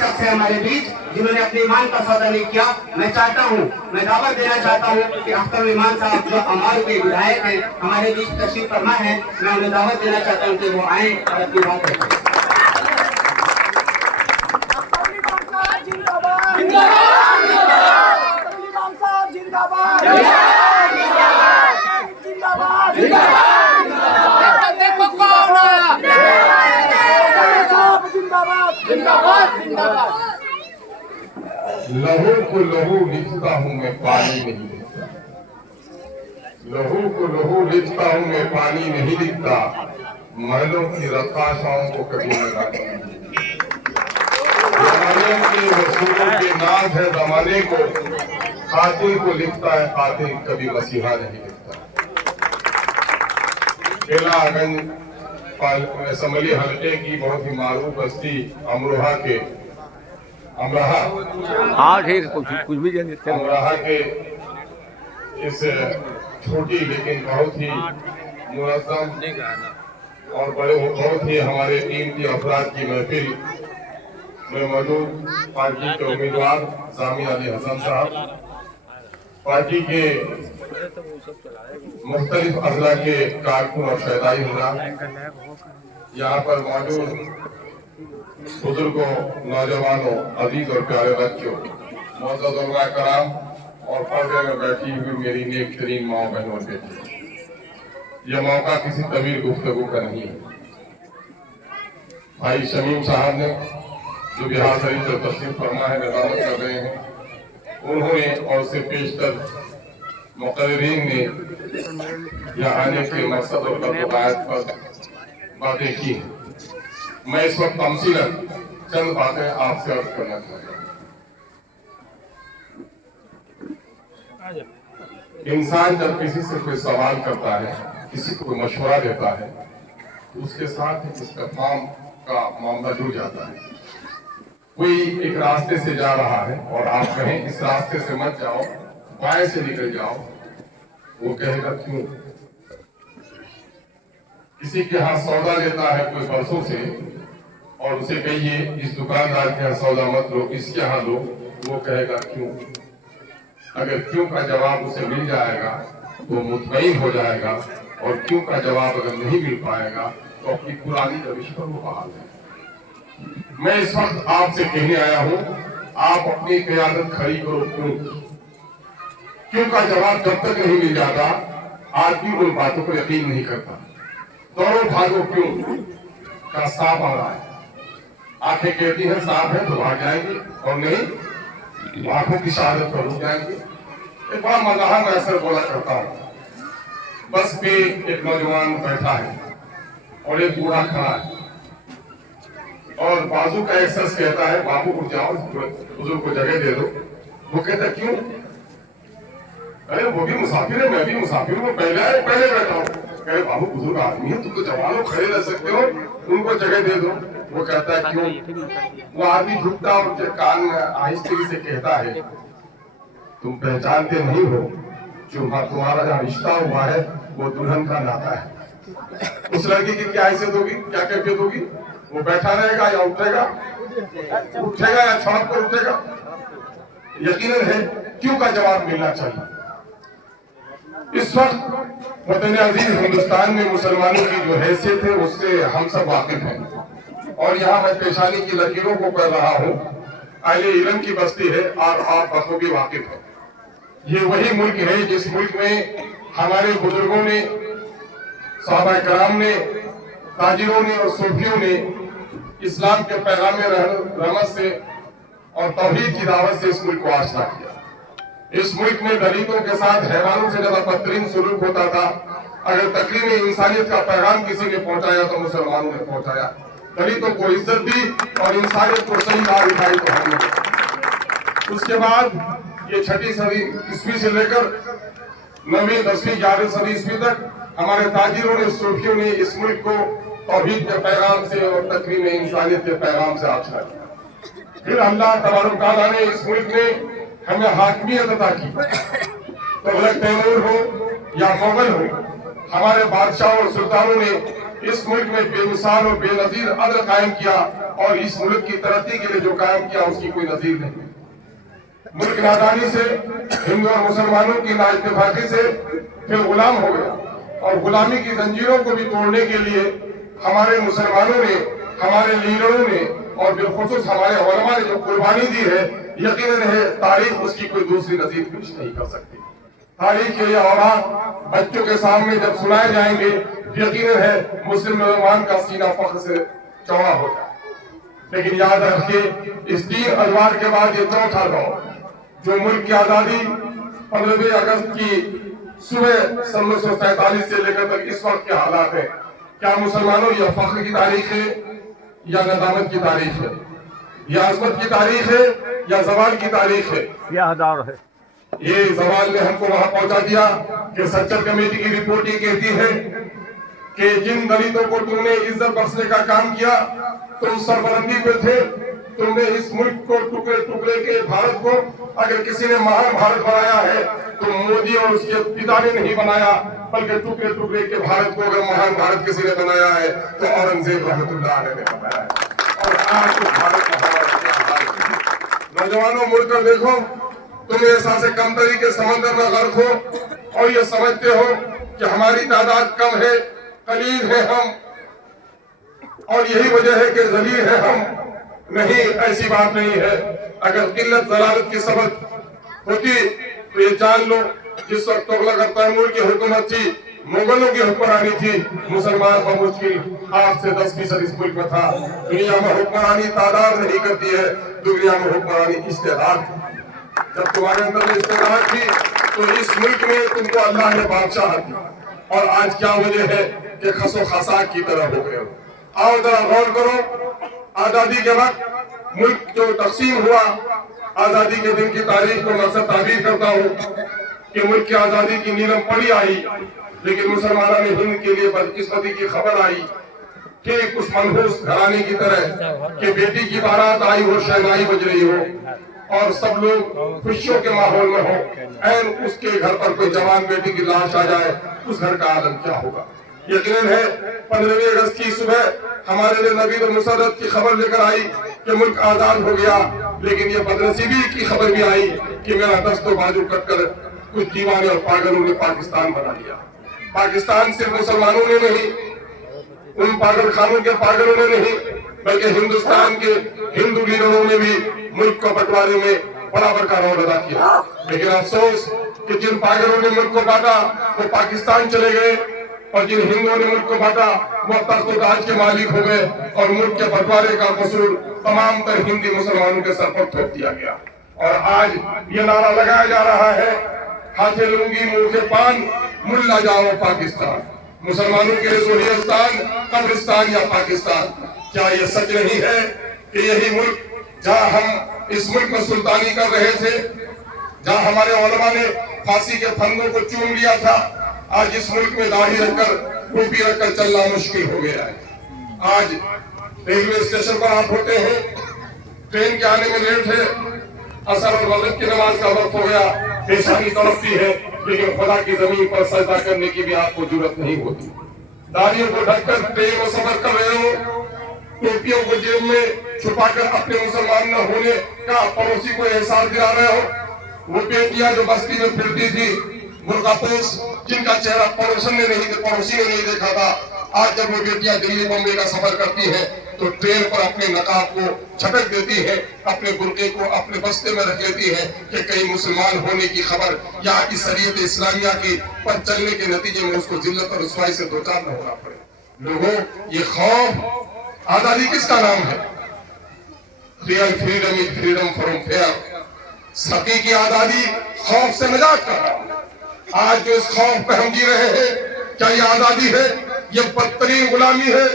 शख्स है हमारे बीच जिन्होंने अपने ईमान का सौदा नहीं किया। मैं चाहता हूँ, मैं दावत देना चाहता हूँ कि अख्तर ईमान साहब जो अमाल के विधायक हैं हमारे बीच तशरीफ फरमा है, मैं उन्हें दावत देना चाहता हूँ कि वो आए और अपनी बात रखें। लहू को लहू लिखता हूँ मैं पानी नहीं लिखता, लहू को लहू लिखता हूँ मैं पानी नहीं लिखता, महलों की रकाशाओं को कभी लगा जमाने के रसूलों के नाज है जमाने को, कातिल को लिखता है कातिल कभी मसीहा नहीं लिखता। केलागंज असम्बली हल्के की बहुत ही मारूफ बस्ती अमरोहा के हाँ ठीक कुछ भी अमरोहा के इस छोटी लेकिन बहुत ही मुनज़्ज़म और बहुत ही हमारे कीमती अफराद की महफिल में मौजूद पार्टी के उम्मीदवार सामी अली हसन साहब, पार्टी के मुख्तलिफ अजला के कारकुन और शहदाई हुरा, यहाँ पर मौजूद बुजुर्गों, नौजवानों, अजीज और प्यारे बच्चों, मोअज़्ज़ज़ उलमा कराम और पर्दे में बैठी हुई मेरी नेक तरीन माँ बहनों और बेटी, यह मौका किसी तवील गुफ्तगू का नहीं है। भाई शमीम साहब ने जो बिहार शरीफ से तशरीफ फरमा है, निजामत कर रहे हैं, उन्होंने और उससे पेशतर मुक़र्रिरीन ने यहाँ आने के मकसद और गलत पर बातें की हैं। मैं इस वक्त तमसीलन चंद बातें आपसे अर्ज करना चाहता हूँ। इंसान जब किसी से कोई सवाल करता है, किसी को कोई मशवरा देता है, तो उसके साथ इस्तेफाम का मामला जुड़ जाता है। कोई एक रास्ते से जा रहा है और आप कहें इस रास्ते से मत जाओ, बाएं से निकल जाओ, वो कहेगा क्यों? किसी के यहाँ सौदा लेता है कोई बरसों से और उसे कहिए इस दुकानदार के यहाँ सौदा मत लो, इसके यहाँ लो, वो कहेगा क्यों? अगर क्यों का जवाब उसे मिल जाएगा तो मुतमईन हो जाएगा, और क्यों का जवाब अगर नहीं मिल पाएगा तो अपनी पुरानी रविश पर वो बहाल है। मैं इस वक्त आपसे कहने आया हूँ, आप अपनी क़यादत खड़ी करो। क्यों का जवाब जब तक नहीं मिल जाता आदमी उन बातों पर यकीन नहीं करता। दौड़ो भागो क्यों का सांप आ रहा है, आंखें कहती हैं सांप है तो भाग जाएंगे, और नहीं आंखों की शहादत पर रुक जाएंगे। एक बार मज़ाहन में असर बोला करता हूँ, बस पे एक नौजवान बैठा है और एक बूढ़ा खड़ा है, और बाजू का एक शख्स कहता है बाबू उठ जाओ, बुजुर्ग को जगह दे दो। वो कहता है क्यों? अरे वो भी मुसाफिर है, मैं भी मुसाफिर हूँ, पहले बैठा हूँ। कहे बाबू बुजुर्ग आदमी है, तुम तो जवान हो, खड़े रह सकते हो, उनको जगह दे दो। वो कहता है क्यों? वो आदमी झुकता और कान में आहिस्ते से कहता है तुम पहचानते नहीं हो जो तुम्हारा जहाँ रिश्ता हुआ है वो दुल्हन का नाता है। उस लड़की की क्या हैसियत होगी, क्या कैफियत होगी? वो बैठा रहेगा या उठेगा या छौंक कर उठेगा? यकीनन है क्यों का जवाब मिलना चाहिए। इस वक्त वतन अजीज हिंदुस्तान में मुसलमानों की जो हैसियत है उससे हम सब वाकिफ हैं, और यहाँ मैं पेशानी की लकीरों को कर रहा हूँ। अहले इल्म की बस्ती है और आप बखूबी वाकिफ हैं। ये वही मुल्क है जिस मुल्क में हमारे बुजुर्गों ने, सहाबा कराम ने, ताजिरों ने और सूफियों ने इस्लाम के पैगाम रहमत से और तौहीद की दावत से इस मुल्क को आशना किया। इस मुल्क में दलितों के साथ हैवानों से ज्यादा बदतरीन सुलूक होता था। अगर तकरीम इंसानियत का पैगाम किसी ने पहुंचाया तो मुसलमानों ने पहुंचाया। दलितों को इज्जत दी और इंसानियत को सही राह दिखाई तो हमने। उसके बाद ये 6वीं सदी ईस्वी से लेकर 9वीं 10वीं 11वीं सदी ईस्वी तक हमारे ताजिरों ने, सूफियों ने इस मुल्क को तौहीद के पैगाम से और तकरीम इंसानियत के पैगाम से आशना किया। फिर अल्लाह तबारक तआला ने इस मुल्क में हमें हाकिमियत अता की। तो तैमूर हो या मुगल हो, हमारे बादशाह और सुल्तानों ने اس ملک میں بے مثال اور بے نظیر عدل قائم کیا اور اس ملک کی ترقی کے لیے جو قائم کیا اس کی کوئی نظیر نہیں۔ ملک نادانی سے، ہندو اور مسلمانوں کی نااتفاقی سے پھر غلام ہو گیا، اور غلامی کی زنجیروں کو بھی توڑنے کے لیے ہمارے مسلمانوں نے، ہمارے لیڈروں نے اور بالخصوص ہمارے علماء نے جو قربانی دی ہے، یقیناً ہے تاریخ اس کی کوئی دوسری نظیر پیش نہیں کر سکتی۔ تاریخ کے یہ اوراق بچوں کے سامنے جب سنائے جائیں گے، یقیناً ہے مسلم نوجوان کا سینہ فخر سے چوڑا ہوگا۔ لیکن یاد رکھیے، اس 3 ادوار کے بعد یہ چوتھا دور، جو ملک کی آزادی 15 اگست کی صبح 1947 سے لے کر اس وقت کے حالات ہیں، کیا مسلمانوں یہ فخر کی تاریخ ہے یا ندامت کی تاریخ ہے؟ یہ عظمت کی تاریخ ہے یا زوال کی تاریخ ہے؟ یہ دور ہے۔ یہ زوال نے ہم کو وہاں پہنچا دیا کہ سچر کمیٹی کی رپورٹ یہ کہتی ہے کہ جن دلتوں کو تم نے عزت بخشنے کا کام کیا، تم سربلندی پہ تھے، تم نے اس ملک کو ٹکڑے ٹکڑے کے بھارت کو، اگر کسی نے مہان بھارت بنایا ہے تو مودی اور اس کے پتا نے نہیں بنایا، بلکہ ٹکڑے ٹکڑے کے بھارت کو اگر مہان بھارت کسی نے بنایا ہے تو اورنگزیب رحمت اللہ علیہ نے بنایا ہے۔ اور آج تو بھارت کا حال کیا حال ہے۔ نوجوانوں، مڑ کر دیکھو، تم احساس کمتری کے سمندر میں غرق ہو اور یہ سمجھتے ہو کہ ہماری تعداد کم ہے، قلیل ہے ہم، اور یہی وجہ ہے کہ ذلیل ہے ہم۔ نہیں، ایسی بات نہیں ہے۔ اگر قلت ضلالت کی سبب ہوتی تو یہ جان لو، جس وقت تغلق اور تیمور کی حکومت تھی، مغلوں کی حکمرانی تھی، مسلمان بمشکل 8 سے 10% اس ملک میں تھا۔ دنیا میں حکمرانی تعداد نہیں کرتی ہے، دنیا میں حکمرانی استعداد ہے۔ جب تمہارے اندر میں استعداد تھی تو اس ملک میں تم کو اللہ نے بادشاہت دی، اور آج کیا وجہ ہے کہ خس و خساک کی طرح ہو گئے ہو۔ آؤ ذرا غور کرو، آزادی کے وقت ملک جو تقسیم ہوا، آزادی کے دن کی تاریخ کو میں سے تعبیر کرتا ہوں کہ ملک کی آزادی کی نیلم پڑی آئی، لیکن مسلمانوں نے ہند کے لیے بدقسمتی کی خبر آئی، ٹھیک اس منحوس گھرانے کی طرح کہ بیٹی کی بارات آئی ہو، شہنائی بج رہی ہو اور سب لوگ خوشیوں کے ماحول میں ہو، این اس کے گھر پر کوئی جوان بیٹی کی لاش آ جائے، اس گھر کا عالم کیا ہوگا؟ یقیناً ہے 15 اگست کی صبح ہمارے لیے نوید اور مسرت کی خبر لے کر آئی کہ ملک آزاد ہو گیا، لیکن یہ بدنصیبی کی خبر بھی آئی کہ میرا دست و بازو کٹ کر کچھ دیوانے اور پاگلوں نے پاکستان بنا لیا۔ پاکستان صرف مسلمانوں نے نہیں، ان پاگل خانوں کے پاگلوں نے نہیں، بلکہ ہندوستان کے ہندو لیڈروں نے بھی ملک کو بٹوارے میں برابر کا رول ادا کیا۔ لیکن افسوس کہ جن پاگلوں نے ملک کو بانٹا وہ پاکستان چلے گئے، اور جن ہندوؤں نے ملک کو بانٹا وہ تخت و تاج کے مالک ہو گئے، اور ملک کے بٹوارے کا قصور تمام تر ہندی مسلمانوں کے سر پر تھوپ دیا گیا۔ اور آج یہ نعرہ لگایا جا رہا ہے، ہاتھے لنگی منہ کے پان، ملا جاؤ پاکستان، مسلمانوں کے لیے ہندوستان، قبرستان یا پاکستان۔ کیا یہ سچ نہیں ہے کہ یہی ملک جہاں ہم اس ملک میں سلطانی کر رہے تھے، جہاں ہمارے علماء نے پھانسی کے پھندوں کو چوم لیا تھا، آج اس ملک میں داڑھی رکھ کر ٹوپی رکھ کر چلنا مشکل ہو گیا ہے۔ آج ریلوے اسٹیشن پر آپ ہوتے ہیں، ٹرین کے آنے میں لیٹ ہے، عصر اور مغرب کی نماز کا وقت ہو گیا، پیشانی تڑپتی ہے، لیکن خدا کی زمین پر سجدہ کرنے کی بھی آپ کو جرت نہیں ہوتی۔ داڑھیوں کو ڈھک کر ٹرین میں سفر کر رہے ہو، ٹوپیوں کو جیب میں چھپا کر اپنے مسلمان نہ ہونے کا پڑوسی کو احساس دلا رہے ہو۔ وہ بیٹیاں جو بستی میں پھرتی تھی برقع پوش، جن کا چہرہ پڑوسی نے نہیں دیکھا تھا، آج جب وہ بیٹیاں دلی بمبئی کا سفر کرتی ہیں تو ٹرین پر اپنے نقاب کو چھٹک دیتی ہے، اپنے برقعے کو اپنے بستے میں رکھ لیتی ہے کہ کہیں مسلمان ہونے کی خبر یا اس شریعت اسلامیہ کی پر چلنے کے نتیجے میں اس کو ذلت اور رسوائی سے دوچار نہ ہونا پڑے۔ لوگوں، یہ خوف آزادی کس کا نام ہے؟ Real freedom is freedom from fear. حقیقی آزادی خوف سے نجات کا نام ہے۔ آج جو اس خوف پہ ہم جی رہے ہیں، کیا یہ آزادی ہے؟ یہ بدترین غلامی ہے۔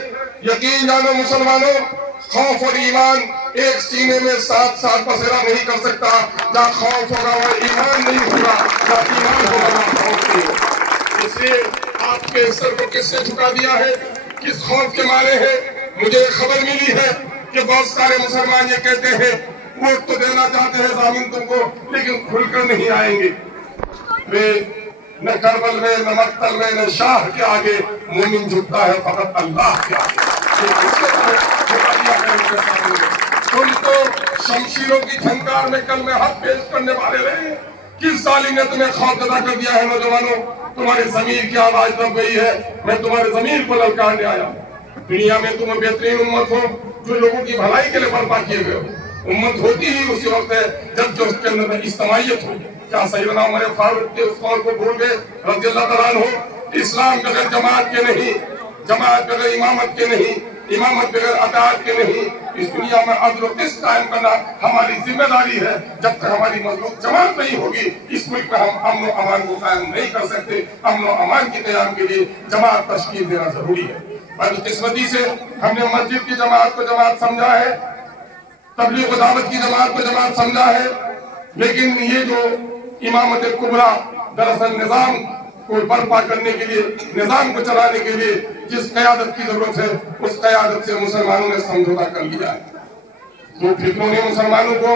یقین جانو مسلمانوں، خوف اور ایمان ایک سینے میں 7 سال پسیرا نہیں کر سکتا۔ جہاں خوف ہوگا وہ ایمان نہیں ہوگا، جہاں ایمان ہوگا وہ خوف نہیں ہوگا۔ اس لیے آپ کے سر کو کس نے جھکا دیا ہے؟ کس خوف کے مارے ہیں؟ مجھے خبر ملی ہے کہ بہت سارے مسلمان یہ کہتے ہیں ووٹ تو دینا چاہتے ہیں ضامن تم کو، لیکن کھل کر نہیں آئیں گے۔ न करबल में, न मक्तल में, न शाह के आगे मोमिन झुकता है फकत अल्लाह के आगे। तुम तो शमशीरों की झंकार में कल में हक पेश करने वाले रहे। किस जालिम ने तुम्हें खौफजदा कर दिया है? नौजवानों, तुम्हारे ज़मीर की आवाज दब गई है। मैं तुम्हारे ज़मीर को ललकारने आया। दुनिया में तुम बेहतरीन उम्मत हो जो लोगों की भलाई के लिए बर्पा किए गए हो। उम्मत होती ही उसी वक्त है जब जो उसके अंदर इज्तिमाइयत हो। क्या सैयदना उमर फारूक के उस कौल को भूल गए रज़ियल्लाहु तआला अन्हु? इस्लाम बगैर जमात के नहीं, जमात बगैर इमामत के नहीं, इमामत बगैर अताअत के नहीं। इस दुनिया में अदल व क़िस्त कायम करना हमारी जिम्मेदारी है। जब तक हमारी मजबूत जमात नहीं होगी, इस मुल्क में हम अमन व अमान को कायम नहीं कर सकते। अमन व अमान के क़याम के लिए जमात तश्कील देना जरूरी है। बदकिस्मती से हमने मस्जिद की जमात को जमात समझा है, तबलीग व दावत की जमात को जमात समझा है, लेकिन ये जो इमामत कुबरा दरअसल निजाम को बर्पा करने के लिए, निजाम को चलाने के लिए जिस क़यादत की जरूरत है, उस क़यादत से मुसलमानों ने समझौता कर लिया है। तो फितनों ने मुसलमानों को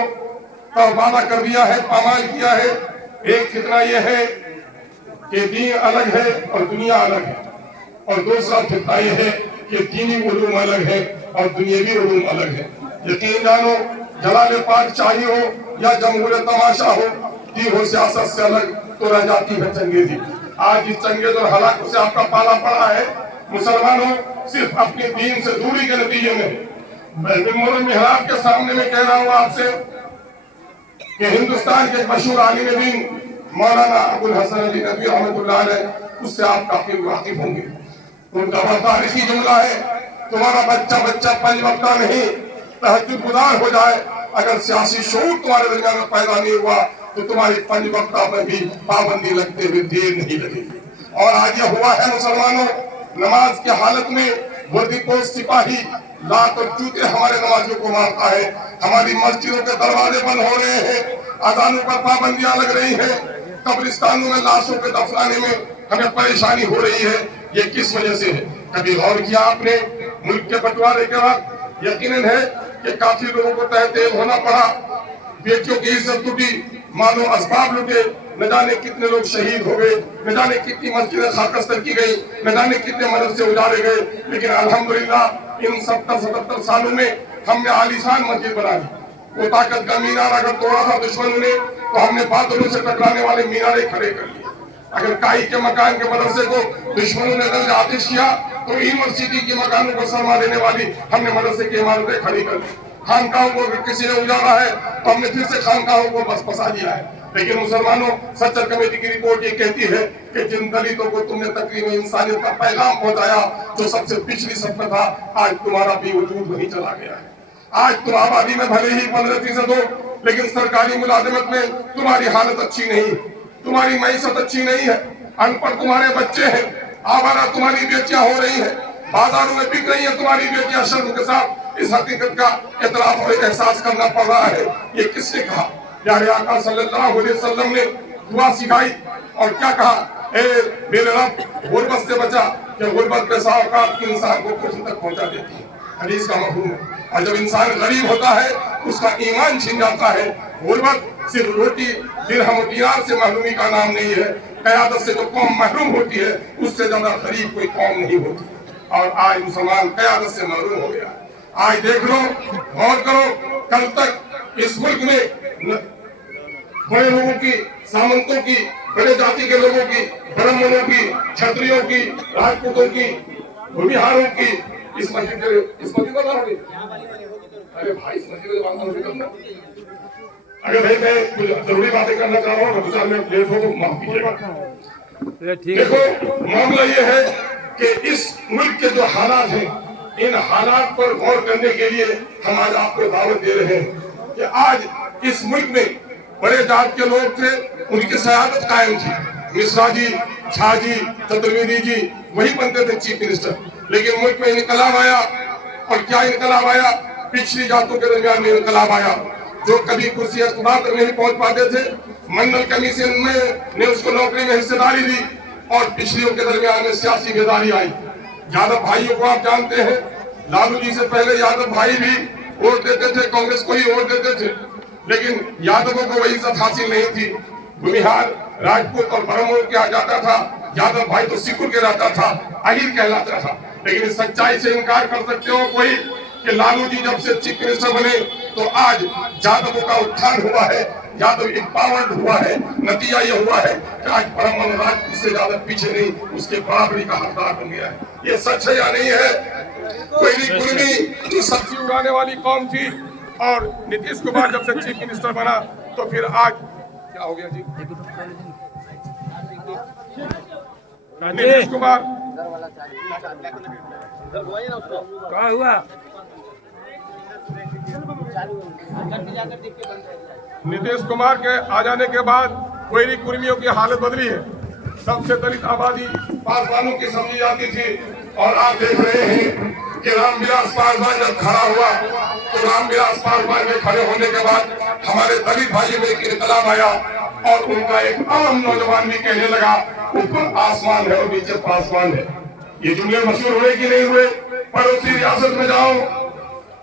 तबादला कर दिया है, पामाल किया है। एक फितना यह है कि दीन अलग है और दुनिया अलग है, और दूसरा फितना यह है कि दीनी उलूम अलग है और दुनियावी उलूम अलग है। यकीन जानो, जलाल पाक शाही हो या जमहूरियत तमाशा हो, दीन हो सियासत से अलग तो रह जाती है चंगेजी। आज इस चंगेज और हलाकों से आपका पाला पड़ा है। मुसलमानों सिर्फ अपने दीन से दूरी के नतीजे में, मैं मेहराब के सामने में कह रहा हूँ आपसे कि हिंदुस्तान के मशहूर आलिम दीन मौलाना अबुल हसन अली नदवी रहमतुल्लाह अलैह, उससे आप काफी वाकिफ होंगे। उनका तारीखी जुमला है, तुम्हारा बच्चा बच्चा पंज वक्ता नहीं तहज्जुद गुजार हो जाए, अगर सियासी शऊर तुम्हारे दरमियान में पैदा नहीं हुआ तो तुम्हारी पंज वक्ता में भी पाबंदी लगते हुए देर नहीं लगेगी। और आज यह हुआ है मुसलमानों, नमाज की हालत में वर्दीपोश सिपाही लात और जूते हमारे नमाजियों को मारता है। हमारी मस्जिदों के दरवाजे बंद हो रहे हैं, अजानों पर पाबंदियां लग रही हैं, कब्रिस्तानों में लाशों के दफनाने में हमें परेशानी हो रही है। ये किस वजह से है? कभी गौर किया आपने? मुल्क के बंटवारे के बाद यकीनन है कि काफी लोगों को तहत होना पड़ा, बेटियों की इज्जत टूटी, मानो असबाब लुटे, न जाने कितने लोग शहीद हो गए, न जाने कितनी मस्जिदें खाकस्तर की गई, न जाने कितने मदरसे उजाड़े गए। लेकिन अल्हम्दुलिल्लाह इन 70-77 सालों में हमने आलीशान मस्जिद बना ली। वो ताकत का मीनार अगर तोड़ा था दुश्मनों ने, तो हमने बादलों से टकराने वाले मीनारे खड़े कर लिए। अगर काई के मकान के मदरसे को दुश्मनों ने दर्ज आतिश किया, तो यूनिवर्सिटी के मकानों को सरमा देने वाली हमने मदरसे की इमारतें खड़ी कर दी। खानकाहों को किसी ने उजाड़ा है तो हमने फिर से खानकाहों को बस फंसा दिया है। लेकिन मुसलमानों, सच्चर कमेटी की रिपोर्ट ये कहती है कि जिन दलितों को तुमने तकरीबन इंसानियत का पैगाम पहुंचाया, जो सबसे पिछली सफ में था, आज तुम्हारा भी वजूद वहीं चला गया है। आज तुम आबादी में भले ही 15% हो, लेकिन सरकारी मुलाजिमत में तुम्हारी हालत अच्छी नहीं, तुम्हारी मैशत अच्छी नहीं है, अनपढ़ तुम्हारे बच्चे हैं, आवारा तुम्हारी बेटियां हो रही है, बाजारों में बिक रही है तुम्हारी बेटियां। शर्म के साथ इस हकीकत का इतराफ और एहसास करना पड़ रहा है। ये किसने कहा? प्यारे आका सल्लल्लाहु अलैहि वसल्लम ने दुआ सिखाई और क्या कहा? ए मेरे रब, गुर्बत से बचा, कि गुर्बत बेसा औकात इंसान को कुछ तक पहुंचा देती है। हदीस का मफहूम है। और जब इंसान गरीब होता है उसका ईमान छिन जाता है। गुर्बत सिर्फ रोटी दिरहम दीनार से महरूमी का नाम नहीं है। क़यादत से जो कौम महरूम होती है, उससे ज्यादा गरीब कोई कौम नहीं होती। और आज मुसलमान क़यादत से महरूम हो गया। आज देख लो, गौर करो, कल तक इस मुल्क में बड़े लोगों की, सामंतों की, बड़े जाति के लोगों की, ब्राह्मणों की, क्षत्रियों की, राजपूतों की, भूमिहारों की, इस मस्जिद का नाम है। अरे भाई, इस मस्जिद का नाम है। अगर भाई मैं कुछ जरूरी बातें करना चाह रहा हूँ, दो चार मिनट लेट हो तो माफ कीजिएगा। देखो, मामला ये है कि इस मुल्क के जो हालात हैं, इन हालात पर गौर करने के लिए हम आज आपको दावत दे रहे हैं कि आज इस मुल्क में बड़े जात के लोग थे, उनकी सयादत कायम थी। मिश्रा जी, झा जी, चतुर्वेदी जी वही बनते थे चीफ मिनिस्टर। लेकिन मुल्क में इनकलाब आया, और क्या इनकलाब आया? पिछड़ी जातों के दरमियान में इनकलाब आया। जो कभी कुर्सी इख्तियार तक नहीं पहुंच पाते थे, मंडल कमीशन में ने उसको नौकरी में हिस्सेदारी दी, और पिछड़ियों के दरमियान में सियासी बेदारी आई। यादव भाइयों को आप जानते हैं, लालू जी से पहले यादव भाई भी वोट देते थे, कांग्रेस को ही वोट देते थे, लेकिन यादवों को वही इज्जत हासिल नहीं थी। भूमिहार राजपूत और ब्राह्मण क्या जाता था, यादव भाई तो सिकुड़ के रहता था, अहिर कहलाता था। लेकिन इस सच्चाई से इनकार कर सकते हो कोई कि लालू जी जब से चीफ मिनिस्टर बने तो आज यादवों का उत्थान हुआ है, यादव एम्पावर्ड हुआ है। नतीजा ये हुआ है कि आज ब्राह्मण राजपूत से ज्यादा पीछे नहीं, उसके बराबरी का हकदार बन गया है। ये सच है या नहीं है? कोयली कुर्मी जो सब्जी उगाने वाली कौम थी, और नीतीश कुमार जब से चीफ मिनिस्टर बना तो फिर आज क्या हो गया जी? नीतीश कुमार क्या हुआ? नीतीश कुमार के आ जाने के बाद कोयली कुर्मियों की हालत बदली है। सबसे दलित आबादी पासवानों की समझी जाती थी, और आप देख रहे हैं कि रामविलास पासवान जब खड़ा हुआ तो रामविलास पासवान के खड़े होने के बाद हमारे दलित भाई में एक इनकलाब आया, और उनका एक आम नौजवान भी कहने लगा ऊपर आसमान है और नीचे पासवान है। ये जुमले मशहूर हुए कि नहीं हुए? पड़ोसी रियासत में जाओ,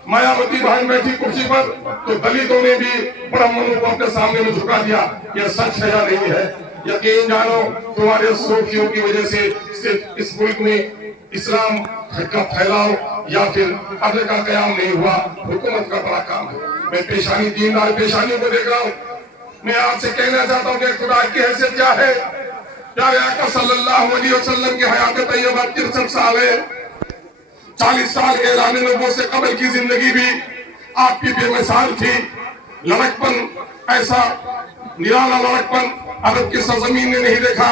मायावती बहन बैठी कुर्सी पर तो दलितों ने भी ब्राह्मणों को अपने सामने में झुका दिया। यह सच है या नहीं है? यकीन जानो, तुम्हारे सूफियों की वजह से सिर्फ इस मुल्क में इस्लाम का फैलाव या फिर अदल का कयाम नहीं हुआ, हुकूमत का बड़ा काम है। मैं पेशानी दीनदार पेशानी को देख रहा हूँ। मैं आपसे कहना चाहता हूँ कि खुदा की हैसियत क्या है। प्यारे आका सल्लल्लाहु अलैहि वसल्लम की हयात तैयबा 63 साल है। 40 साल के ऐलान नबूवत से कबल की जिंदगी भी आपकी बेमिसाल थी। लड़कपन, ऐसा निराला लड़कपन अरब की सरजमीन ने नहीं देखा,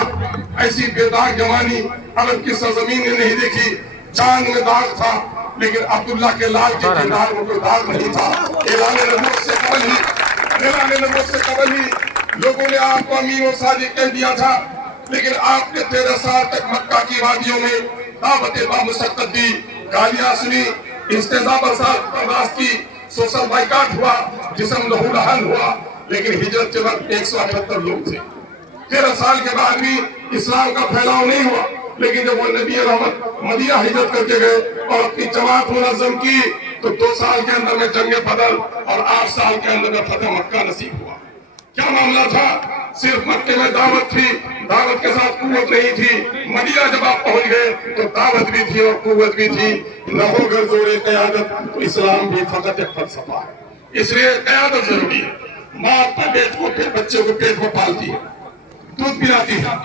ऐसी बेदाग जवानी अरब की सरजमीन ने नहीं देखी। चांद में दाग था, लेकिन अब्दुल्ला के लाल के किरदार में कोई दाग नहीं था। ऐलान नबूवत से कबल ही लोगों ने आपको अमीन और सादिक कह दिया था, लेकिन आपने 13 साल तक मक्का की वादियों में दावत बामुशक्कत दी, गालियां सुनी, इस्तेज़ा बर्दाश्त की, सोशल बाइकाट हुआ, जिस्म लहूलुहान हुआ। लेकिन हिजरत के वक्त 178 लोग थे। 13 साल के बाद भी इस्लाम का फैलाव नहीं हुआ। लेकिन जब वो नबी रहमत मदीना हिजरत करके गए और अपनी जमात मुनज़्ज़म की तो 2 साल के अंदर में जंग बदर और 8 साल के अंदर में फतह मक्का नसीब हुआ। क्या मामला था? सिर्फ मक्के में दावत थी, दावत के साथ कुव्वत नहीं थी। मदीना जब आप पहुंच गए तो दावत भी थी और कुव्वत भी थी। न होकर जोरे क़यादत तो इस्लाम भी फकत एक फलसफा है। इसलिए क़यादत जरूरी है। माँ अपने बच्चे को पेट में पालती है, दूध पिलाती है,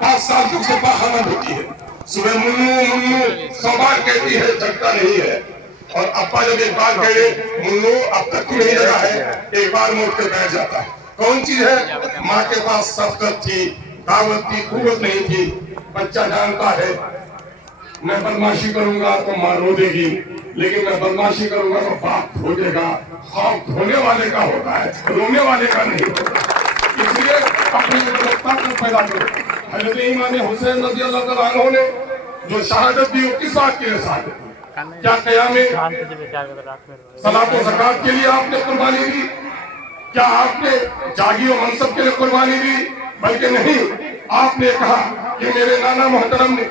5 साल तक से बाहर होती है। सुबह मुन्नू मुन्नू 100 बार कहती है, जगता नहीं है। और अब्बा जब एक बार कहे मुन्नू अब तक नहीं जगा है, एक बार मोड़ के बैठ जाता है। कौन चीज है? माँ के पास सफकत थी, दावत थी, कुव्वत नहीं थी। बच्चा जानता है मैं बदमाशी करूंगा तो माँ रो देगी, लेकिन मैं बदमाशी करूंगा तो बाप खोजेगा। खौफ धोने वाले का होता है, रोने वाले का नहीं होता। इसलिए अपनी ताकत पैदा करो। हज़रत इमाम हुसैन रज़ियल्लाहु तआला अन्हु ने जो शहादत दी वो किस बात के लिए शहादत दी? क्या क़याम सलात और ज़कात के लिए आपने कुर्बानी दी? क्या आपने जागी और मनसब के लिए कुर्बानी दी? बल्कि नहीं, आपने कहा कि मेरे नाना मोहतरम ने,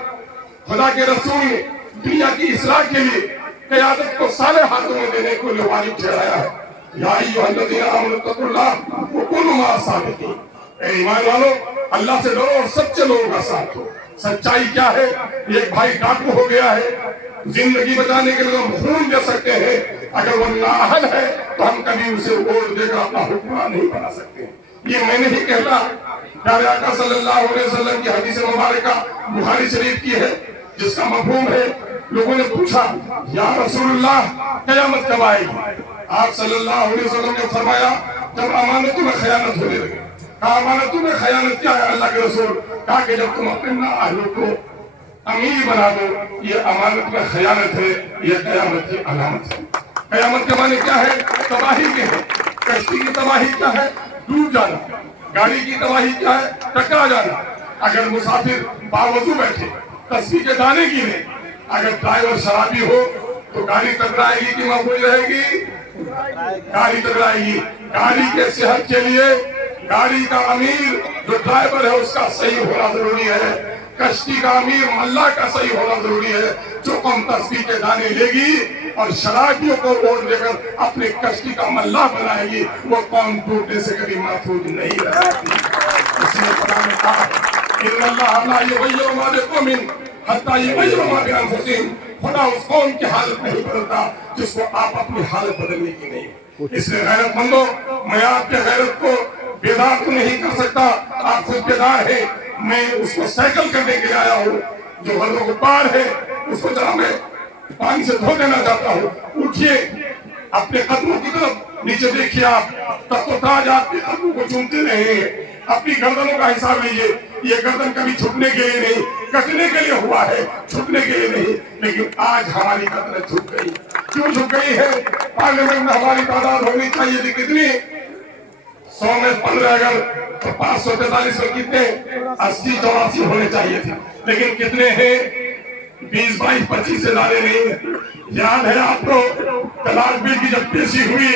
खुदा के रसूल ने दुनिया की इस्लाह के लिए क़यादत को सारे हाथों में देने को वाजिब ठहराया है। या अय्युहल्लज़ीना आमनू तक़ुल्लाह व कुनू मअस सादिक़ीन। ए ईमान वालों, अल्लाह से डरो और सच्चे लोगों का साथ दो। सच्चाई क्या है? एक भाई डाकू हो गया है, जिंदगी बचाने के लिए हम खून दे सकते हैं, अगर वो नाअहल है तो हम कभी उसे वोट देकर अपना हुक्मरान नहीं बना सकते। ये मैं नहीं कहता, प्यारे आका सल्लल्लाहु अलैहि वसल्लम की हदीस मुबारका बुखारी शरीफ की है, जिसका मफ़हूम है। लोगों ने पूछा, या रसूलुल्लाह क़यामत कब आएगी? आप सल्लल्लाहु अलैहि वसल्लम ने फरमाया, जब अमानतों में खयानत होने लगे। कहा अमानतों में खयानत क्या है अल्लाह के रसूल? कहा कि जब तुम अपने नाअहलों को अमीर बना दो, ये अमानत में खयानत है, ये क़यामत की अलामत है। क़यामत के माने क्या है? तबाही के है। कश्ती की तबाही क्या है? डूब जाना। गाड़ी की तबाही क्या है? टकरा जाना। अगर मुसाफिर बावजू बैठे तस्बीह के दाने की नहीं, अगर ड्राइवर शराबी हो तो गाड़ी टकराएगी कि महफूज रहेगी? गाड़ी टकराएगी। गाड़ी के सेहत के लिए गाड़ी का अमीर जो ड्राइवर है उसका सही होना जरूरी है। कश्ती का अमीर मल्लाह का सही होना जरूरी है। जो कौम तस्बीह के दाने लेगी और शराबियों को वोट देकर अपने कश्ती का मल्लाह बनाएगी, वो कौम टूटने से कभी महफूज नहीं रह सकती। किसी ने पता नहीं कहा खुदा उस कौम की हालत नहीं बदलता जिसको आप अपनी हालत बदलने की नहीं। इसलिए गैरतमंदों, मैं आपके गैरत को बेदार तो नहीं कर सकता, आप खुद बेदार है, मैं उसको साइकिल करने के लिए आया हूँ। जो गलतों को पार है उसको जरा मैं पानी से धो देना चाहता हूँ। उठिए, अपने कदमों की तरफ नीचे देखिए, आप तख्तोताज आपके कदमों को चूमते रहे हैं। अपनी गर्दनों का हिसाब लीजिए, ये गर्दन कभी छुपने के लिए नहीं, कटने के लिए हुआ है, छुपने के लिए नहीं। लेकिन आज हमारी गर्दन झुक गई। क्यों झुक गई है? पार्लियामेंट में हमारी तादाद होनी चाहिए थी कितनी? 100 में 15, अगर तो 543 में कितने 80-84 होने चाहिए थे, लेकिन कितने हैं? 20, 22, 25 से ज्यादा नहीं। याद है आपको तलाक बिल की जब पेशी हुई,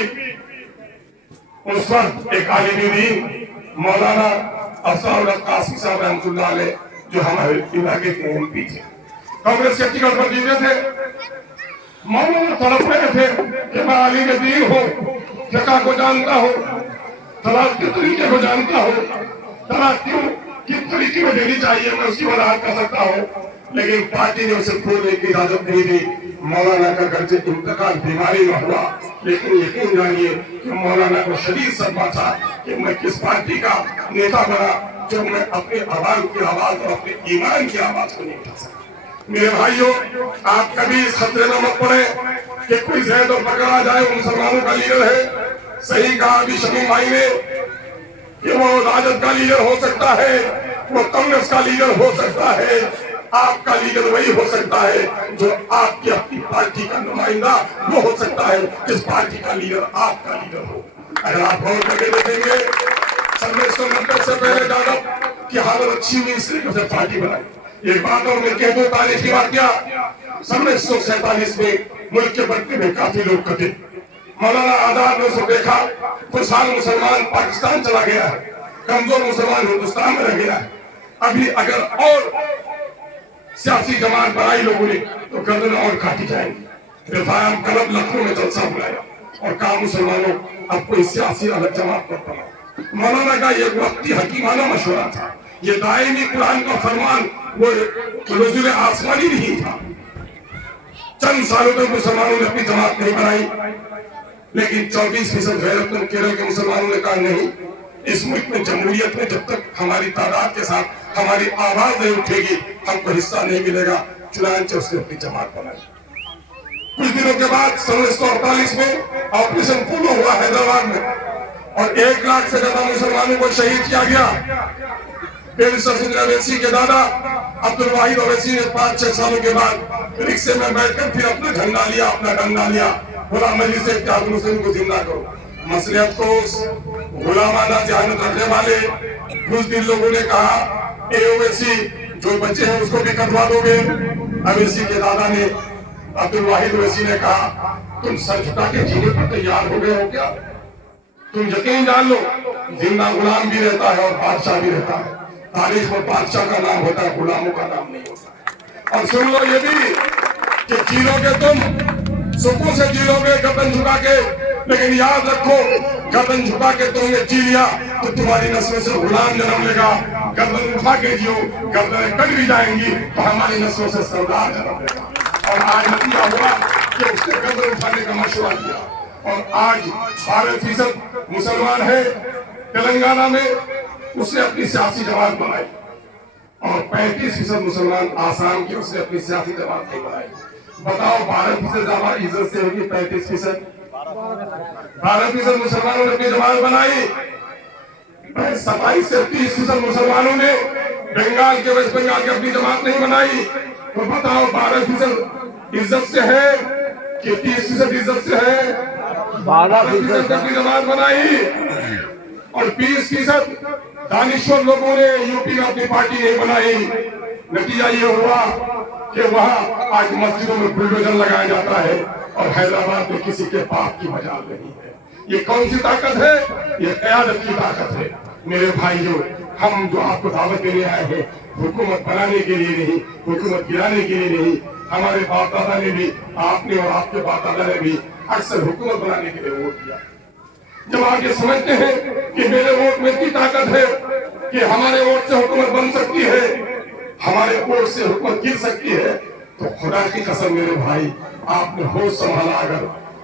उस वक्त एक आलिमी दीन मौलाना अफसर कासिम साहब रहमतुल्लाह अलैह, जो हमारे इलाके के एमपी थे, कांग्रेस के टिकट पर जीते थे, मौलाना तड़प रहे थे कि मैं आलिम दीन हूँ, फिक़ह को जानता हूँ, तलाक के तरीके को जानता हूँ, तलाक क्यों किस तरीके में देनी चाहिए मैं उसकी वजाहत कर सकता हूँ। लेकिन पार्टी ने उसे खोलने की इजाजत नहीं दी। मौलाना का घर से इंतकाल बीमारी में हुआ, लेकिन यकीन जानिए कि मौलाना को शदीद सदमा था कि मैं किस पार्टी का नेता बना जब मैं अपने आवाम की आवाज और अपने ईमान की आवाज को नहीं उठा सका। मेरे भाइयों, आप कभी इस खतरे में मत पड़े कि कोई जैद और पकड़ा जाए वो मुसलमानों का लीडर है। सही कहा अभी शमीम भाई ने कि वो राजद का लीडर हो सकता है, वो कांग्रेस का लीडर हो सकता है, आपका लीडर वही हो सकता है जो आपकी अपनी पार्टी का नुमाइंदा वो हो सकता है जिस पार्टी का लीडर आपका लीडर हो। अगर आप गौर करके देखेंगे, 1990 से पहले यादव की हालत अच्छी हुई इसलिए उसे पार्टी बनाई। एक बात और मैं कह दूं, तारीखी वाकया, 1947 में मुल्क के बंटने में काफी लोग कटे। मौलाना आजाद ने उसको देखा, खुशहाल मुसलमान पाकिस्तान चला गया है, कमजोर मुसलमान हिंदुस्तान में रह गया है। अभी अगर और सियासी जमात बनाई लोगों ने तो गर्दन और काटी जाएंगी। रिफायम क्लब लखनऊ में जलसा बुलाया और कहा मुसलमानों अब कोई सियासी अलग जमात पर बनाओ। मौलाना का ये वक्ती हकीमाना मशवरा था, ये दायमी कुरान का फरमान वो नज़ुल आसमानी नहीं था। चंद सालों तक मुसलमानों ने अपनी जमात नहीं बनाई, लेकिन 24% गैरतमंद केरल के मुसलमानों ने कहा नहीं, इस मुल्क में जमहूरियत में जब तक हमारी तादाद के साथ हमारी आवाज नहीं उठेगी हमको हिस्सा नहीं मिलेगा। चुनांचे उसने अपनी जमात बनाई। कुछ दिनों के बाद 1948 में ऑपरेशन पूर्ण हुआ हैदराबाद में और 1 लाख से ज्यादा मुसलमानों को शहीद किया गया। बैरिस्टर सिंह अवैसी के दादा अब्दुल वाहिद अवैसी ने 5-6 सालों के बाद रिक्शे में बैठकर फिर अपना झंडा लिया, अपना डंडा लिया, बोला मजलिस इत्तेहाद मुस्लिम को जिंदा करो। मसलियत को गुलामाना जहानत रखने वाले बुज़दिल लोगों ने कहा ओवैसी जो बच्चे हैं उसको भी कटवा दोगे। अवैसी के दादा ने अब्दुल वाहिद अवैसी ने कहा तुम सर झुका के जीने पर तैयार हो गए हो क्या? तुम यकीन जान लो, जिंदा गुलाम भी रहता है और बादशाह भी रहता है। तारीख में बादशाह का नाम होता है, गुलामों का नाम नहीं होता। और सुन लो ये भी कि जीलोगे तुम सुकून से जीलोगे गर्दन झुका के, लेकिन याद रखो गर्दन झुका के तुमने जी लिया तो तुम्हारी नस्ल से गुलाम जन्म लेगा। गर्दन उठा के जियो, गर्दनें कट भी जाएंगी तो हमारी नस्लों से सरदार जन्म लेगा। और आज नतीजा हुआ कि उसने गर्दन उठाने का मशवरा दिया और आज 12% मुसलमान है तेलंगाना में, उसने अपनी सियासी जमात बनाई और 35% मुसलमान आसाम की उसने अपनी सियासी जमात नहीं बनाई। बताओ 12% ज्यादा इज्जत से होगी 35%? 12% मुसलमानों ने अपनी जमात बनाई, 27 से 30% मुसलमानों ने बंगाल के वेस्ट बंगाल की अपनी जमात नहीं बनाई। तो बताओ 12% इज्जत से है कि 30% इज्जत से है? 12% अपनी जमात बनाई और 20% दानिश्वर लोगों ने यूपी में अपनी पार्टी नहीं बनाई। नतीजा ये हुआ कि वहाँ आज मस्जिदों में बुलडोजर लगाया जाता है और हैदराबाद में किसी के पाप की मजाल नहीं है। ये कौन सी ताकत है? ये क़यादत की ताकत है। मेरे भाइयों, हम जो आपको दावत देने आए हैं हुकूमत बनाने के लिए नहीं, हुकूमत गिराने के लिए नहीं। हमारे बाप दादा ने भी, आपने और आपके बाप दादा ने भी अक्सर हुकूमत बनाने के लिए वोट दिया। जब आप ये समझते हैं कि मेरे वोट में इतनी ताकत है कि हमारे वोट से हुकूमत बन सकती है, हमारे वोट से हुकूमत गिर सकती है, तो खुदा की कसम मेरे भाई, आपने होश संभाला।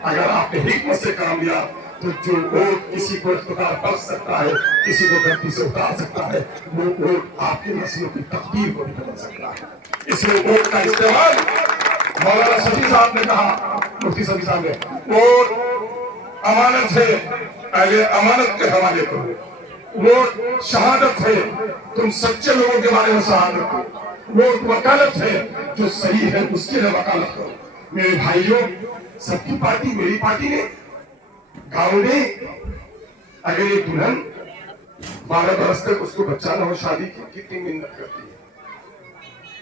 अगर आपने हिकमत से काम लिया तो जो वोट किसी को इख्तियार कर सकता है, किसी को गलती से उतार सकता है, वो वोट आपकी नस्लों की तकदीर को भी बदल सकता है। इसलिए वोट का इस्तेमाल, मौलाना शफी साहब ने कहा, मुफ्ती शफी साहब ने, वोट अमानत है, पहले अमानत के हवाले करो। वोट शहादत है, तुम सच्चे लोगों के बारे में शहादत करो। वोट वकालत है, जो सही है उसके लिए वकालत करो। मेरे भाइयों, सबकी पार्टी मेरी पार्टी ने, गाँव ने, अगर ये दुल्हन 12 बरस तक उसको बच्चा ना हो शादी की, कितनी मेहनत करती है,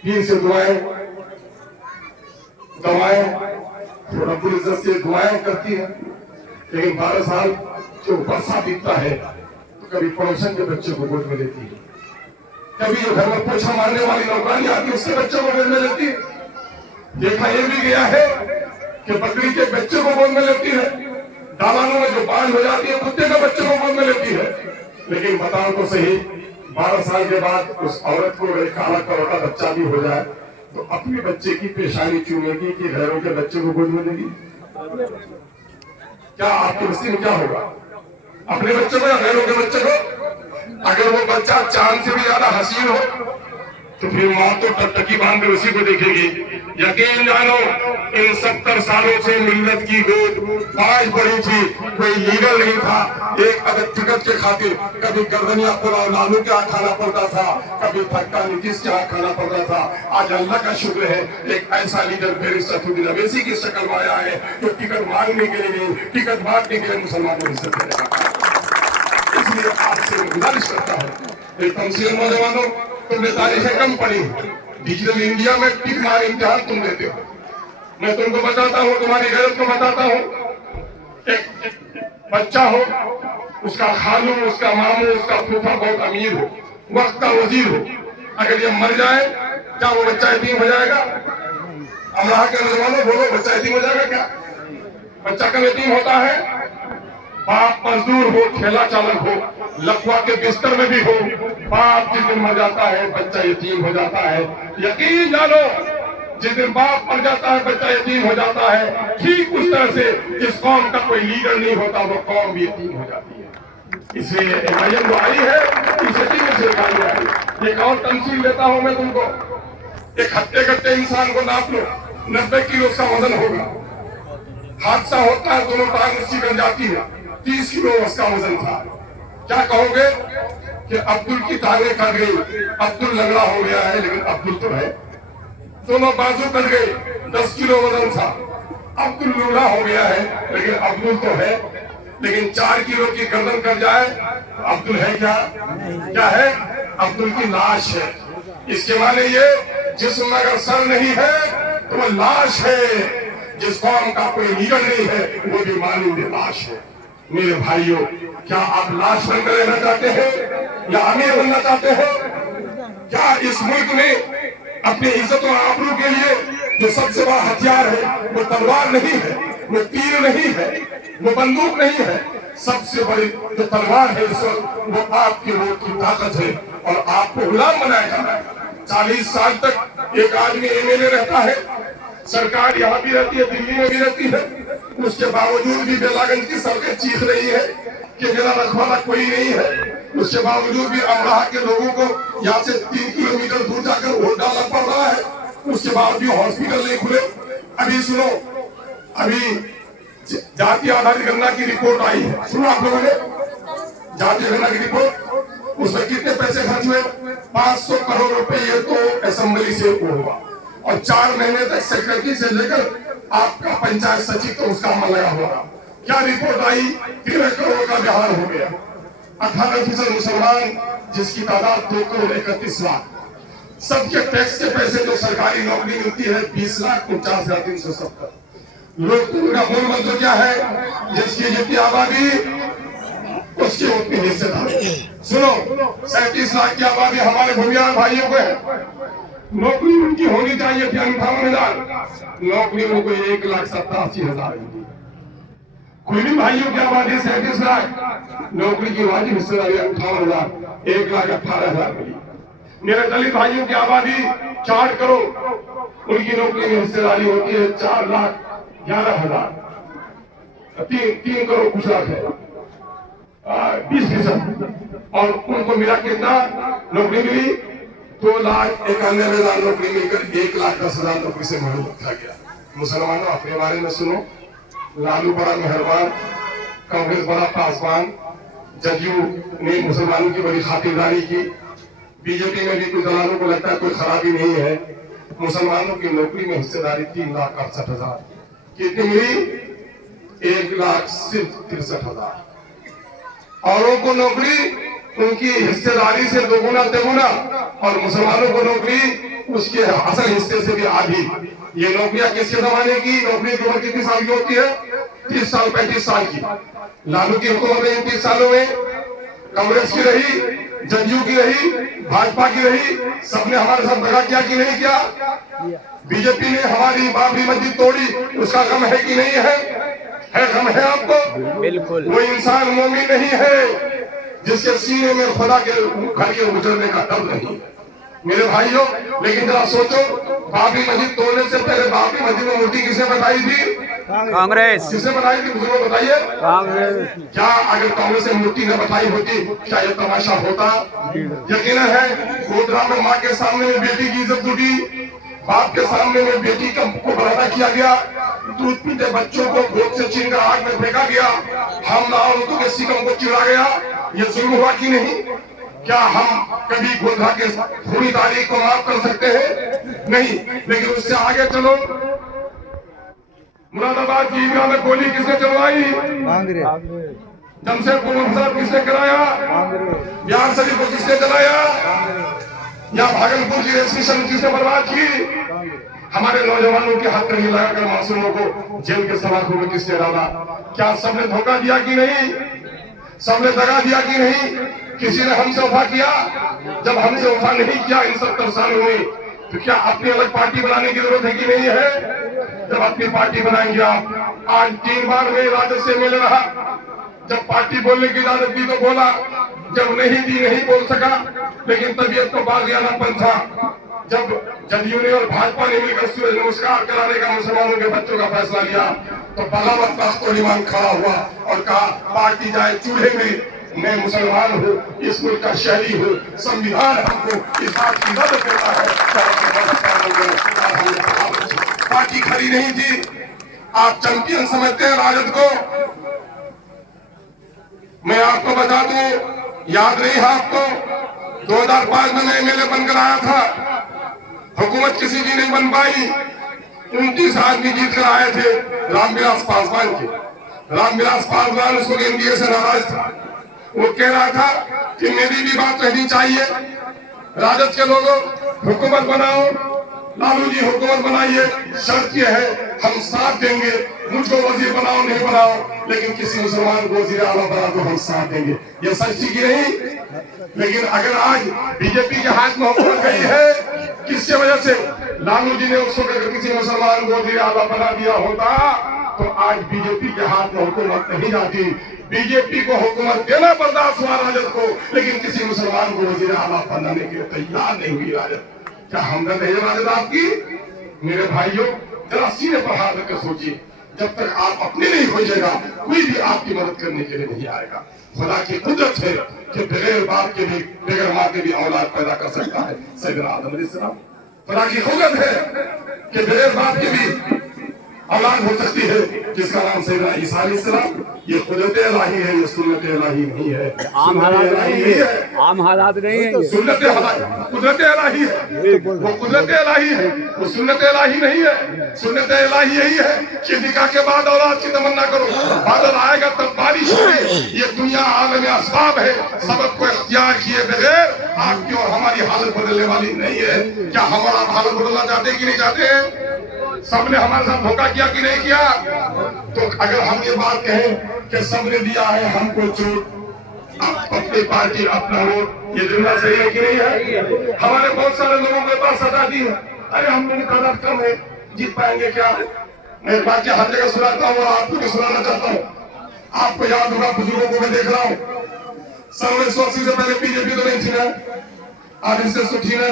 पीर से दुआएं, रब्बुल इज्जत से दुआएं करती है, लेकिन 12 साल जो बरसा बीतता है तो कभी पड़ोसन के बच्चे को गोद में लेती है, कभी जो घर में पोछा मारने वाली नौकरानी आती है उसके बच्चे को गोद में लेती है। देखा ये भी गया है कि बकरी के बच्चे को गोद में लेती है, दालानों में जो बाल हो जाती है कुत्ते के बच्चे को गोद में लेती है। लेकिन बताओ तो सही, 12 साल के बाद उस औरत को एक काला करोड़ा बच्चा भी हो जाए तो अपने बच्चे की पेशानी चूमेगी कि घरों के बच्चे को गोद में लेगी? क्या आपके बस्ती में क्या होगा? अपने बच्चे को या घरों के बच्चे को? अगर वो बच्चा चांद से भी ज्यादा हसीन हो तो फिर मौत तो टकटकी बांध कर उसी को देखेगी। यकीन जानो, इन 70 सालों से मिल्लत की गोद बाज पड़ी थी, कोई लीडर नहीं था। एक अदर टिकट के खातिर कभी गर्दनिया पुलाव लालू के यहाँ खाना पड़ता था, कभी धक्का नीतीश के यहाँ खाना पड़ता था। आज अल्लाह का शुक्र है, एक ऐसा लीडर बैरिस्टर अवैसी की शक्ल में आया है जो टिकट मांगने के लिए नहीं, टिकट बांटने के लिए मुसलमानों को इज्जत देगा। इसलिए आपसे गुजारिश करता हूँ, एक तमसील नौजवानों, तुमने तारीखें कम पढ़ी, डिजिटल इंडिया में टिक मार इम्तिहान तुम देते हो। मैं तुमको बताता हूँ, तुम्हारी गैरत को बताता हूँ। एक बच्चा हो, उसका खालू, उसका मामू, उसका फूफा बहुत अमीर हो, वक्त का वजीर हो, अगर ये मर जाए क्या वो बच्चा यतीम हो जाएगा? अल्लाह के नौजवानों बोलो, बच्चा यतीम हो जाएगा क्या? बच्चा कब यतीम होता है? बाप मजदूर हो, ठेला चालक हो, लकवा के बिस्तर में भी हो, बाप जिस दिन मर जाता है बच्चा यतीम हो जाता है। यकीन जानो, जिस दिन बाप मर जाता है बच्चा यतीम हो जाता है, ठीक उस तरह से जिस कौम का कोई लीडर नहीं होता वो कौम भी यतीम हो जाती है। इसलिए एमआईएम जो आई है, इस यतीम से आई है। एक और तमसील देता हूं मैं तुमको, एक हट्टे कट्टे इंसान को नाप लो, 90 किलो उसका वजन होगा। हादसा होता है, दोनों टांग उसकी बन जाती है, 30 किलो उसका वजन था। क्या कहोगे कि अब्दुल की टांगें कट गई, अब्दुल लंगड़ा हो गया है, लेकिन अब्दुल तो है। दोनों बाजू कट गए, 10 किलो वजन था, अब्दुल लूला हो गया है, लेकिन अब्दुल तो है। लेकिन 4 किलो की गर्दन कट जाए, अब्दुल है क्या? क्या है? अब्दुल की लाश है। इसके माने ये, जिस्म में अगर सर नहीं है तो वो लाश है। जिस कौम का कोई लीडर नहीं है वो भी मानवीय लाश है। मेरे भाइयों, क्या आप लाश बनकर रहना चाहते हैं या अमीर बनना चाहते हैं? क्या इस मुल्क में अपनी इज्जत और आबरू के लिए जो सबसे बड़ा हथियार है वो तलवार नहीं है, वो तीर नहीं है, वो बंदूक नहीं है, सबसे बड़ी जो तलवार है इस वक्त वो आपके वोट की ताकत है और आपको गुलाम बनाया जा रहा है। 40 साल तक एक आदमी एमएलए रहता है, सरकार यहाँ भी रहती है, दिल्ली में भी रहती है, उसके बावजूद भी बेलागंज की सड़कें चीख रही है कि मेरा रखवाला कोई नहीं है। उसके बावजूद भी अमराह के लोगों को यहाँ से 3 किलोमीटर दूर जाकर वोट डालना पड़ रहा है। उसके बाद भी हॉस्पिटल नहीं खुले। अभी सुनो, अभी जाति आधारित गणना की रिपोर्ट आई है, सुनो आप लोगों ने, जाति गणना की रिपोर्ट, उसमें कितने पैसे खर्च हुए? 500 करोड़ रुपए ये तो असेंबली से हुआ और 4 महीने तक सेक्रेटरी से लेकर आपका पंचायत सचिव तो उसका अमल लगा हुआ। क्या रिपोर्ट आई? 13 करोड़ का बिहार हो गया। 18% मुसलमान, जिसकी तादाद 2 करोड़ 31 लाख। सबके टैक्स के पैसे जो सरकारी नौकरी मिलती है 20,49,370। लोकतंत्र का मूल मंत्र क्या है? जिसकी जितनी आबादी उसकी उतनी हिस्सेदारी। सुनो, 37 लाख की आबादी हमारे भूमियार भाइयों को है, नौकरी उनकी होनी चाहिए थी 58,000, नौकरी उनको 1,87,000 मिली। कोई भी भाइयों की आबादी 37 लाख, नौकरी की वाजिब हिस्सेदारी 58,000, 1,18,000 मिली। मेरे दलित भाइयों की आबादी 4 करोड़, उनकी नौकरी में हिस्सेदारी होती है 4,11,000, 3 करोड़ कुछ लाख है, 20%। और उनको मिला कितना नौकरी मिली? 2,91,000 नौकरी मिलकर 1,10,000 नौकरी से महरूम रखा गया। मुसलमानों, अपने बारे में सुनो। लालू बड़ा मेहरबान, कांग्रेस बड़ा पासवान, जदयू ने मुसलमानों की बड़ी खातिरदारी की, बीजेपी में भी कुछ दलालों को लगता है कोई खराबी नहीं है। मुसलमानों की नौकरी में हिस्सेदारी 3,68,000, कितनी मिली? 1,63,000। औरों को नौकरी उनकी हिस्सेदारी से दोगुना तेगुना, और मुसलमानों को नौकरी उसके असल हिस्से से भी आधी। ये नौकरियां किसके जमाने की? नौकरी की उम्र कितनी साल की होती है? 30 साल 35 साल की। लालू की हुकूमत इन 30 सालों में कांग्रेस की रही, जदयू की रही, भाजपा की रही, सबने हमारे साथ दगा किया कि नहीं किया? बीजेपी ने हमारी बाबरी मस्जिद तोड़ी, उसका गम है कि नहीं है? गम है आपको? बिल्कुल। वो इंसान मोमिन नहीं है जिसके सीने में खुदा के घर के उजड़ने का डर नहीं। मेरे भाइयों, लेकिन जरा सोचो, बाबरी मस्जिद तोड़ने से पहले बाबरी मस्जिद में मूर्ति किसने बनाई थी? कांग्रेस। किसने बनाई थी? मुझे बताइए। कांग्रेस। क्या अगर कांग्रेस ने मूर्ति न बनाई होती क्या ये तमाशा होता? यकीनन है। गोधरा में माँ के सामने में बेटी की इज्जत टूटी, बाप के सामने में बेटी को बराना किया गया, दूध पीते बच्चों को गोद से छीनकर आग में फेंका गया, हम औरतों के सीनों को चिरा गया। ये जुल्म हुआ कि नहीं? क्या हम कभी गोधरा के खूनी तारीख को माफ कर सकते हैं? नहीं। लेकिन उससे आगे चलो, मुरादाबाद की ईदगाह में गोली किसने चलवाई? कांग्रेस। जमशेदपुर में फसाद किसने कराया? बिहार शरीफ को किसने चलाया? या भागलपुर की रेस्ट्रिक्शन किसने बर्बाद की? हमारे नौजवानों के हाथ में लगाकर मासूमों को जेल के सलाखों में किसने डाला? क्या सबने धोखा दिया कि नहीं? सबने दगा दिया कि नहीं? किसी ने हमसे वफा किया? जब हमसे वफा नहीं किया इन 70 सालों में, तो क्या अपनी अलग पार्टी बनाने की जरूरत है कि नहीं है? जब अपनी पार्टी बनाएंगे आप। आज 3 बार में राजद से मिल रहा, जब पार्टी बोलने की इजाजत दी तो बोला, जब नहीं दी नहीं बोल सका। लेकिन तबीयत तो बागियानापन था। जब जदयू ने और भाजपा ने मिलकर सूरज नमस्कार कराने का मुसलमानों के बच्चों का फैसला लिया, तो बगावत का तोलिमान खड़ा हुआ और कहा पार्टी जाए चूल्हे में, मैं मुसलमान हूँ, इस मुल्क का शहरी हूँ, संविधान हमको इस बात की इजाजत देता है। पार्टी खड़ी नहीं थी। आप चैंपियन समझते हैं राजद को। मैं आपको बता दूं, याद नहीं है आपको, 2005 में मैं एमएलए बनकर आया था, हुकूमत किसी की नहीं बन पाई। 29 आदमी जीत कर आए थे रामविलास पासवान के। रामविलास पासवान उसको एनडीए से नाराज था। वो कह रहा था कि मेरी भी बात रहनी चाहिए, राजद के लोगों हुकूमत बनाओ, लालू जी हुकूमत बनाइए, शर्त यह है हम साथ देंगे, मुझको वजीर बनाओ नहीं बनाओ, लेकिन किसी मुसलमान को वजीर आला बना तो हम साथ देंगे। ये सच्ची की नहीं? लेकिन अगर आज बीजेपी के हाथ में हुकूमत गई है, किसकी वजह से? लालू जी ने उसको अगर किसी मुसलमान को वजीर आला बना दिया होता तो आज बीजेपी के हाथ में हुकूमत नहीं जाती। बीजेपी को हुकूमत देना बर्दाश्त हुआ राजद को, लेकिन किसी मुसलमान को वजीर आला बनाने के लिए तैयार नहीं हुई राजद। क्या हमदर्द है राजद आपकी? मेरे भाइयों, जरा सीने पर हाथ रखकर सोचिए, जब तक आप अपने नहीं हो जाएगा, कोई भी आपकी मदद करने के लिए नहीं आएगा। खुदा की कुदरत है कि बगैर बाप के भी बगैर माँ के भी औलाद पैदा कर सकता है। सैयदना आदम अलैहिस्सलाम। खुदा की कुदरत है कि बगैर बाप के भी औलाद हो सकती है, जिसका नाम सैयदना ईसा अलैहिस्सलाम। ये कुदरत इलाही है, ये सुन्नत इलाही नहीं है। आम हालात नहीं है, आम हालात नहीं है। सुन्नत कुदरत इलाही है, वो कुदरत इलाही है, वो सुन्नत इलाही नहीं है। सुन्नत इलाही यही है कि निकाह के बाद औलाद की तमन्ना करो, बादल आएगा तब बारिश होगी। ये दुनिया आलम असबाब है, सबब को इख्तियार किए बगैर आपकी और हमारी हालत बदलने वाली नहीं है। क्या हमारा हालत बदलना चाहते कि नहीं चाहते हैं? सबने हमारे साथ धोखा किया कि नहीं किया? तो अगर हम ये बात कहें कि सबने दिया है हमको चोट, अपनी पार्टी अपना वोट, ये जुमला सही है कि नहीं है? हमारे बहुत सारे लोगों के पास सजा दी है, अरे हम लोगों की तादाद कम है, जीत पाएंगे क्या? मैं बात हर जगह सुनाता हूँ और आपको भी सुनाना चाहता हूँ। आपको याद होगा, बुजुर्गों को मैं देख रहा हूँ, 1980 से पहले बीजेपी तो नहीं थी ना, आरएसएस तो थी ना,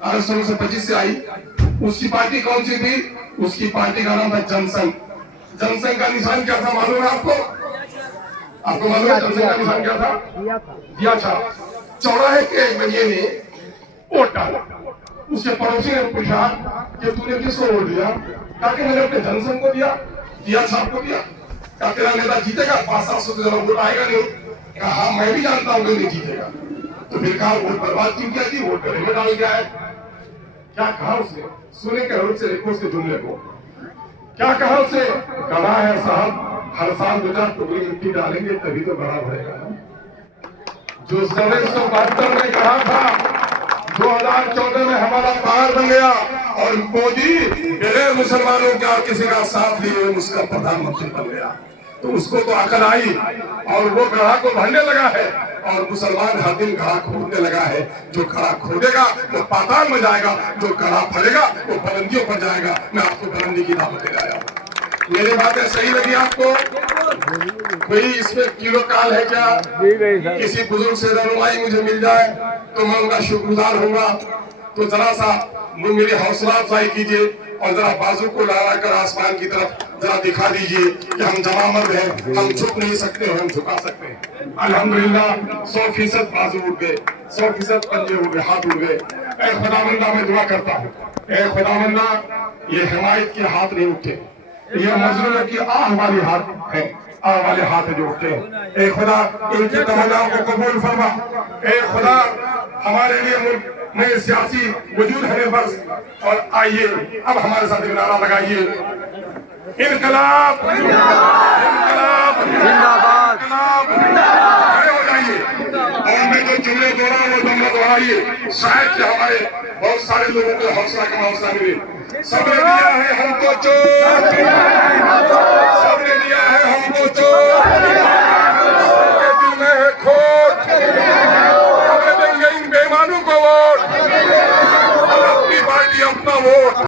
आरएसएस 1925 से आई। उसकी पार्टी कौन सी थी? उसकी पार्टी का नाम था जनसंघ। जनसंघ का निशान क्या था मालूम है आपको? आपको मालूम है जनसंघ का निशान क्या था? दिया था। चौराहे के एक बनिए ने वोट डाला। उसके पड़ोसी ने पूछा कि तूने किसको वोट दिया? कहा कि मैंने अपने जनसंघ को दिया। दिया छाप को दिया। कहा तेरा नेता जीतेगा, 500-700 से ज्यादा वोट आएगा नहीं। कहा हाँ मैं भी जानता हूँ नहीं जीतेगा। तो फिर कहा वोट बर्बाद क्यों किया जी? वोट गले में डाल गया है। क्या कहा उसने? सुने के रोज से देखो उसके जुमले को। क्या कहा उसने? गड़ा है साहब, हर साल 2-4 टुकड़ी मिट्टी डालेंगे तभी तो बड़ा भरेगा ना। जो 1972 में कहा था 2014 में हमारा पहाड़ बन गया और मोदी बगैर मुसलमानों का किसी का साथ लिए उसका प्रधानमंत्री बन गया। तो उसको तो अकल आई और वो गढ़ा को भरने लगा है और मुसलमान हर दिन गढ़ा खोदने लगा है। जो गढ़ा खोदेगा वो पाताल में जाएगा, जो गढ़ा भरेगा वो बुलंदियों पर जाएगा। मैं आपको बुलंदी की दावत दे रहा हूँ। मेरी बातें सही लगी आपको? कोई इसमें किलो काल है क्या? किसी बुजुर्ग से रहनुमाई मुझे मिल जाए तो मैं उनका शुक्रगुजार होऊंगा। तो जरा सा मेरी हौसला अफजाई कीजिए और जरा बाजू को लड़ा कर आसमान की तरफ जरा दिखा दीजिए कि हम जमामर्द हैं, हम झुक नहीं सकते, हम झुका सकते हैं। अल्हम्दुलिल्लाह 100% बाजू उठ गए, 100% पंजे उठ गए, हाथ उठ गए। ऐ खुदावंदा मैं दुआ करता हूँ, ऐ खुदावंदा ये हिमायत के हाथ नहीं उठे, ये मजलूम की आह वाली हाथ है, आह वाले हाथ जो उठते हैं। ऐ खुदा इनकी तमन्नाओं को कबूल फरमा। ऐ खुदा हमारे लिए मुल्क में सियासी वजूद है बस। और आइए अब हमारे साथ नारा लगाइए, इनकलाब इनकलाब जिंदाबाद। इनकलाब। खड़े हो जाइए और मैं जो जुमले दो रहा हूँ वो जुमला दोहराइए, शायद कि हमारे बहुत सारे लोगों को हौसला का हौसला मिले। सबने दिया है हमको चोट, सबने दिया है हमको चोट, सबके दिल में है खोट, हमें देंगे इन बेईमानों को वोट, अपनी पार्टी अपना वोट।